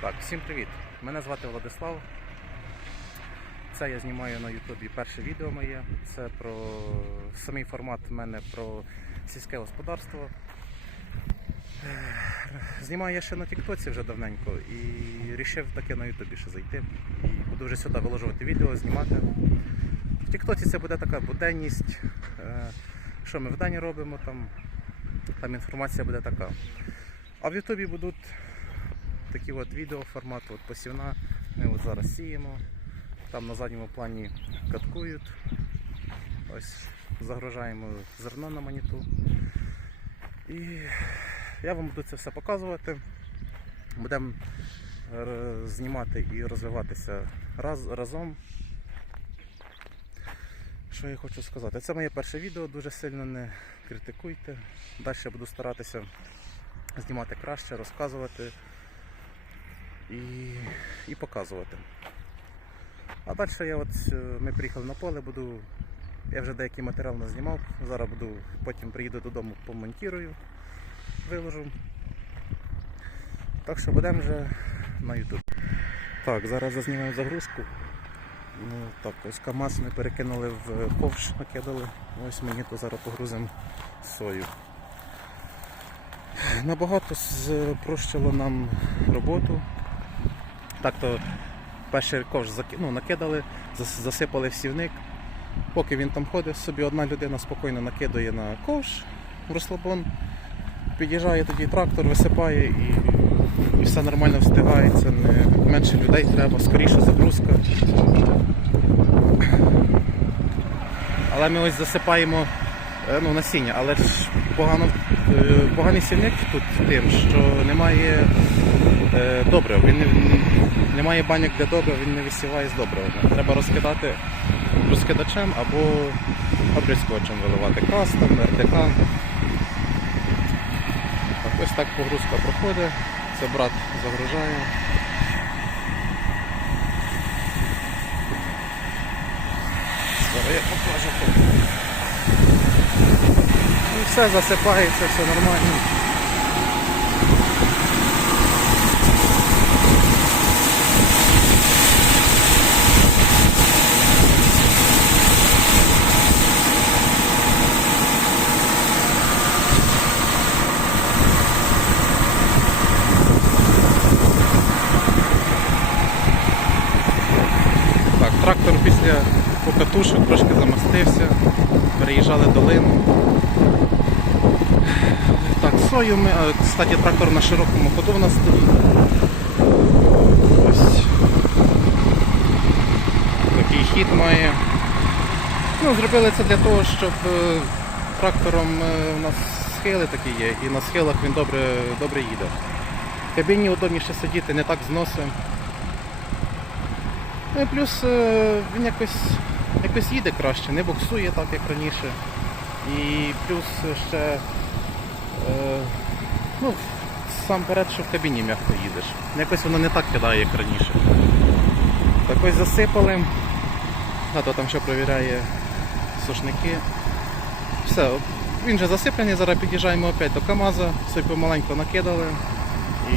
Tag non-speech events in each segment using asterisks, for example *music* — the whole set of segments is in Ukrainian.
Так, всім привіт! Мене звати Владислав. Це я знімаю на Ютубі перше відео моє. Це про самий формат в мене про сільське господарство. Знімаю я ще на Тіктоці вже давненько і вирішив таке на Ютубі ще зайти. І буду вже сюди виложувати відео, знімати. В Тіктоці це буде така буденність. е, Що ми вдень робимо там, там інформація буде така. А в Ютубі будуть такі от відео формату от посівна. Ми от зараз сіємо. Там на задньому плані каткують. Ось загружаємо зерно на маніту. І я вам буду це все показувати. Будемо е, знімати і розвиватися раз, разом. Що я хочу сказати? Це моє перше відео, дуже сильно не критикуйте. Далі буду старатися знімати краще, розказувати і, і показувати. А далі я от, е, ми приїхали на поле, буду. Я вже деякий матеріал назнімав. Зараз буду, потім приїду додому, помонтірую, виложу. Так що будемо вже на YouTube. Так, зараз зазнімаю загрузку. Ну, так, ось КАМАЗ ми перекинули в ковш, накидали. Ось мені то зараз погрузимо сою. Набагато спрощило нам роботу. Так то перший ковш ну, накидали, засипали в сівник. Поки він там ходить, собі одна людина спокійно накидає на ковш в розслабон. Під'їжджає тоді трактор, висипає і, і все нормально встигається. Не, менше людей треба, скоріше загрузка. Але ми ось засипаємо е, ну, насіння, але ж погано, е, поганий сільник тут тим, що немає е, добрив. Він не, немає баняк для добрив, він не висіває з добривами. Треба розкидати розкидачем або оприскувачем виливати кастом, РДК. Так, ось так погрузка проходить. Це брат загружає. Зараз я покажу. І все засипається, все нормально. Так, ми, кстати, трактор на широкому ходу в нас стоїть. Ось такий хід має. Ну, зробили це для того, щоб е, трактором е, у нас схили такі є, і на схилах він добре, добре їде. В кабіні удобніше сидіти, не так зносить. Ну і плюс е, він якось, якось їде краще, не боксує так, як раніше. І плюс ще е, ну, сам перед, що в кабіні м'яко їдеш. Якось воно не так кидає, як раніше. Так ось засипали. Тато там ще провіряє сушники. Все, він вже засипаний, зараз під'їжджаємо опять до КАМАЗа, все помаленько накидали і,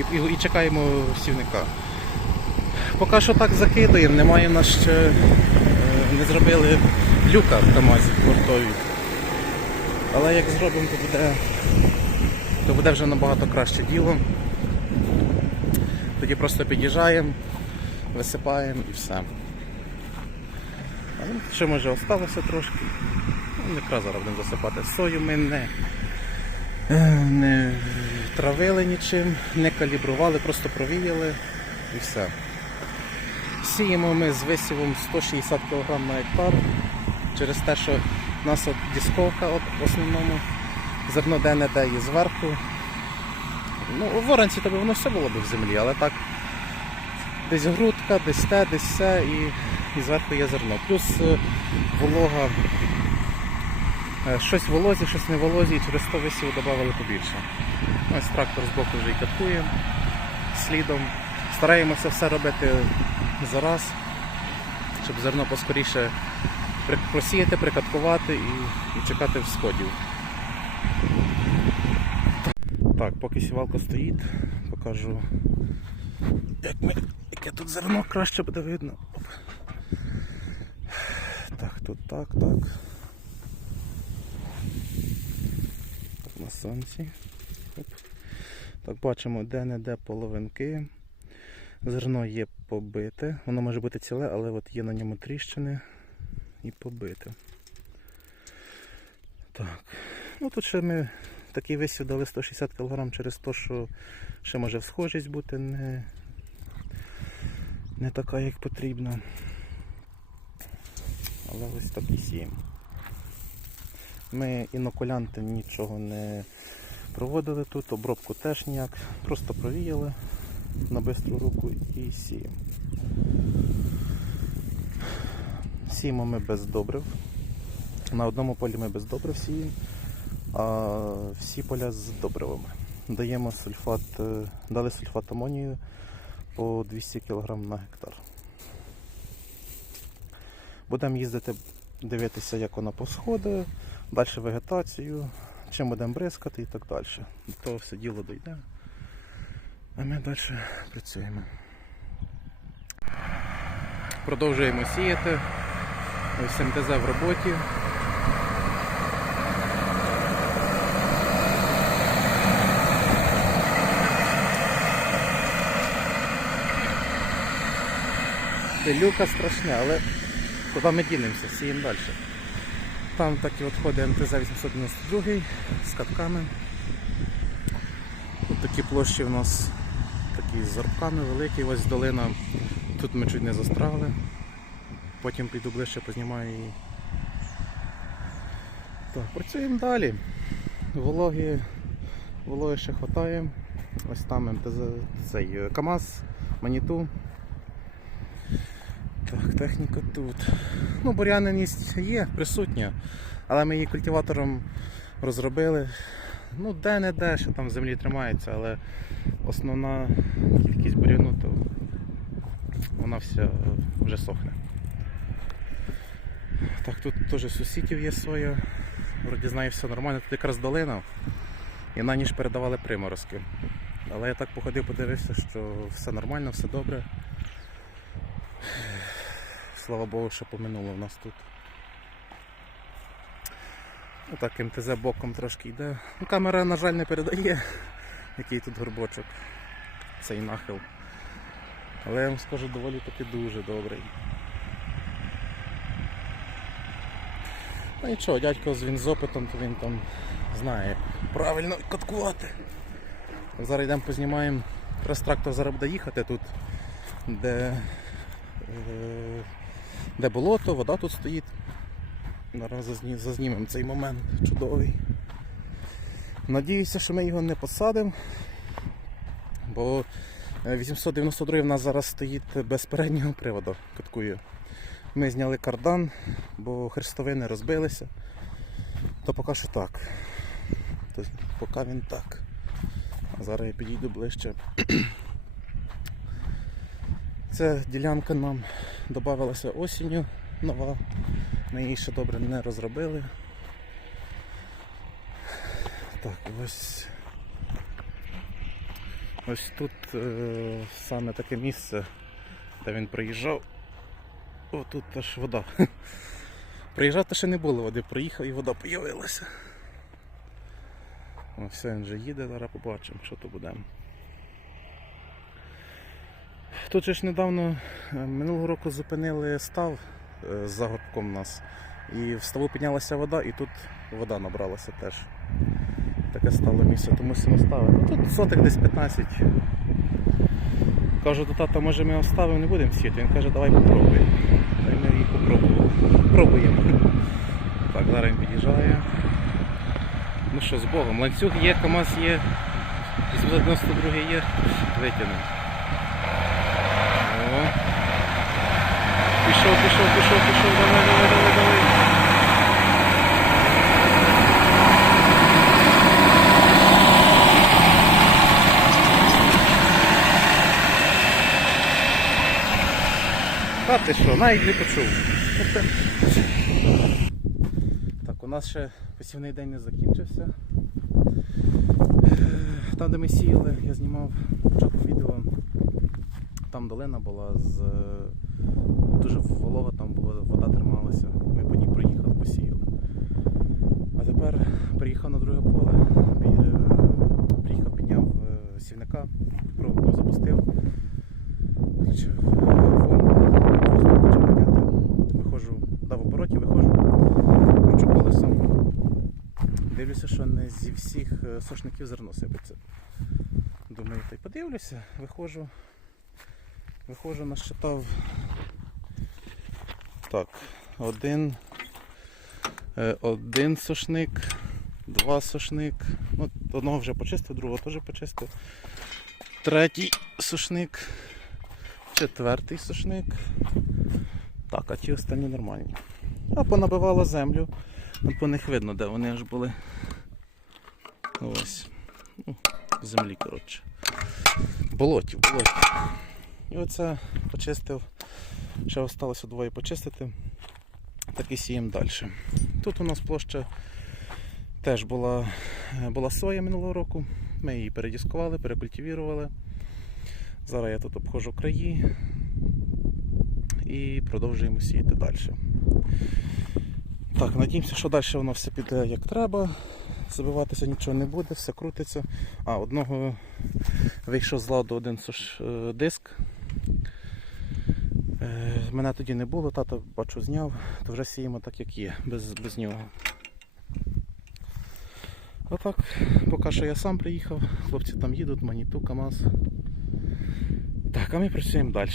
і, і, і чекаємо сівника. Поки що так закидаємо, немає в нас ще е, не зробили люка в КАМАЗі бортові. Але як зробимо, то буде, то буде вже набагато краще діло. Тоді просто під'їжджаємо, висипаємо і все. А ну, ще може осталося трошки. Ну, якраз зараз будемо засипати сою. Ми не, е, не травили нічим, не калібрували, просто провіяли і все. Сіємо ми з висівом 160 кг на гектар через те, що в нас от дисковка от в основному зерно де-не-де є зверху. Ну, у воронці тобі воно все було б в землі, але так десь грудка, десь те, десь все і, і зверху є зерно. Плюс е, волога, е, щось волозі, щось не волозі, і через то висіву додавали побільше. Ось трактор з боку вже і каткує слідом. Стараємося все робити зараз, щоб зерно поскоріше просіяти, прикаткувати і, і чекати всходів. Так, поки сівалка стоїть, покажу, як ми, яке тут зерно краще буде видно. Так, тут так, так. Так, на сонці. Оп. Так, бачимо, де-не-де половинки. Зерно є побите. Воно може бути ціле, але от є на ньому тріщини і побите. Так. Ну тут ще ми такий висів дали 160 кг через те, що ще може схожість бути не, не така, як потрібно. Але ось так і сіємо. Ми інокулянти нічого не проводили тут, обробку теж ніяк, просто провіяли на бистру руку і сіємо. Сіємо ми без добрив. На одному полі ми без добрив сіємо, а всі поля з добривами. Даємо сульфат, е, дали сульфат амонію по 200 кг на гектар. Будемо їздити, дивитися, як вона посходить, далі вегетацію, чим будемо бризкати і так далі. До того все діло дійде. А ми далі працюємо. Продовжуємо сіяти. Ось МТЗ в роботі. Люка страшне, але куди ми дінемося, сіємо далі. Там так і от ходить МТЗ 892 з катками. Тут такі площі у нас такі з зарубками великі, ось долина. Тут ми чуть не застрягли. Потім піду ближче познімаю її. Так, працюємо далі. Вологи, вологи ще хватає. Ось там МТЗ, цей е, КАМАЗ, Маніту. Так, техніка тут. Ну, бур'яниність є, присутня, але ми її культиватором розробили. Ну, де-не-де, що там в землі тримається, але основна кількість бур'яну, то вона вся вже сохне. Так, тут теж сусідів є своя. Вроді знаю, все нормально, тут якраз долина. І на ніж передавали приморозки. Але я так походив, подивився, що все нормально, все добре. Слава Богу, що поминуло в нас тут. Отак МТЗ боком трошки йде. Ну, камера, на жаль, не передає, який тут горбочок, цей нахил. Але я вам скажу, доволі таки дуже добрий. Ну нічого, дядько він з опитом, то він там знає, правильно каткувати. Зараз йдемо познімаємо. Якраз трактор зараз буде їхати тут, де, е, де болото, вода тут стоїть. Зараз зазнімемо цей момент чудовий. Надіюся, що ми його не посадимо, бо е, 892 в нас зараз стоїть без переднього приводу, каткує. Ми зняли кардан, бо хрестовини розбилися. То поки що так. Тобто, поки він так. А зараз я підійду ближче. *clears throat* Ця ділянка нам додавалася осінню нова. Ми її ще добре не розробили. Так, ось. Ось тут е, саме таке місце, де він приїжджав. О, тут аж вода. *laughs* Приїжджав, то ще не було води, приїхав і вода з'явилася. О, все, він вже їде, зараз побачимо, що то буде. Тут ж недавно е, минулого року зупинили став е, з загорбком у нас. І в ставу піднялася вода, і тут вода набралася теж. Таке стало місце, тому мусимо ставити. Ну, Тут сотих десь 15. Кажу до тата, може ми оставимо, не будемо сіяти. Він каже, давай попробуємо. Та ми її попробуємо. Пробуємо. Так, зараз він під'їжджає. Ну що, з Богом. Ланцюг є, КАМАЗ є, 892 є, витягнемо. Пішов, пішов, пішов, пішов, давай, давай, давай, давай. Та ти що, навіть не почув. Так, у нас ще посівний день не закінчився. Там, де ми сіяли, я знімав початку відео. Там долина була з е, дуже волога, там була, вода трималася. Ми по ній проїхали, посіяли. А тепер приїхав на друге поле. Е, Приїхав, підняв е, сівника, пробку запустив, включив обороті, виходжу, кручу колесом. Дивлюся, що не зі всіх е, сошників зерно сипеться. Думаю, та й подивлюся, виходжу. Виходжу, насчитав. Так, один. е, Один сошник, два сошник. Ну, одного вже почистив, другого теж почистив. Третій сушник, четвертий сушник. Так, а ті останні нормальні. А понабивала землю. Ну, по них видно, де вони аж були. Ось. Ну, землі, коротше. Болотів, болотів. І оце почистив. Ще залишилося двоє почистити. Так і сіємо далі. Тут у нас площа теж була, була соя минулого року. Ми її передіскували, перекультивірували. Зараз я тут обходжу краї і продовжуємо сіяти далі. Так, надіємося, що далі воно все піде як треба. Забиватися нічого не буде, все крутиться. А, одного вийшов з ладу один е, диск. Е, мене тоді не було, тато бачу зняв, то вже сіємо так, як є, без, без нього. Отак, поки що я сам приїхав, хлопці там їдуть, маніту, КАМАЗ. Так, а ми працюємо далі.